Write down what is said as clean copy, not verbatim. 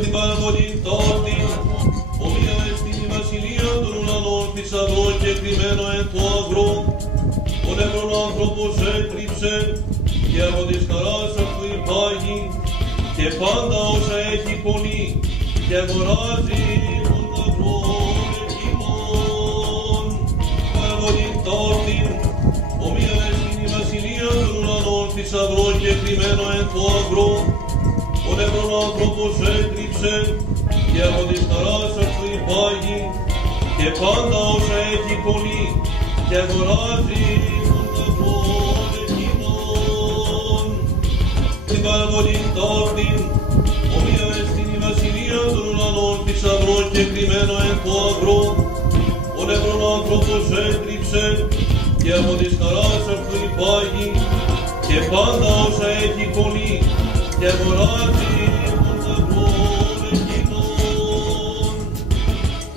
Την παραβολήν τόρτη, ομοία εστιν η βασιλεία των ουρανών θησαυρών και κρυμμένο εν το αγρό, ο νευρών άνθρωπος έτριψε και από της χαράς αυτού υπάγει και πάντα όσα έχει πονεί και αγοράζει τον αγρόν εκείνον. Παραβολήν τόρτη, ομοία εστιν η βασιλεία των ουρανών θησαυρών και κρυμμένο εν το αγρό, ο νευρών άνθρωπος έτριψε και από της χαράς αυτού υπάγει και πάντα όσα έχει πονεί και αγοράζει τον αγρόν εκείνον. Την παραβολήν ταύτην, ομοία εστιν η βασιλεία των ουρανών θησαυρών και κρυμμένο εν το αγρό, ο νευρών άνθρωπος έτριψε και από της χαράς αυτού υπάγει και πάντα όσα έχει πονεί και αγοράζει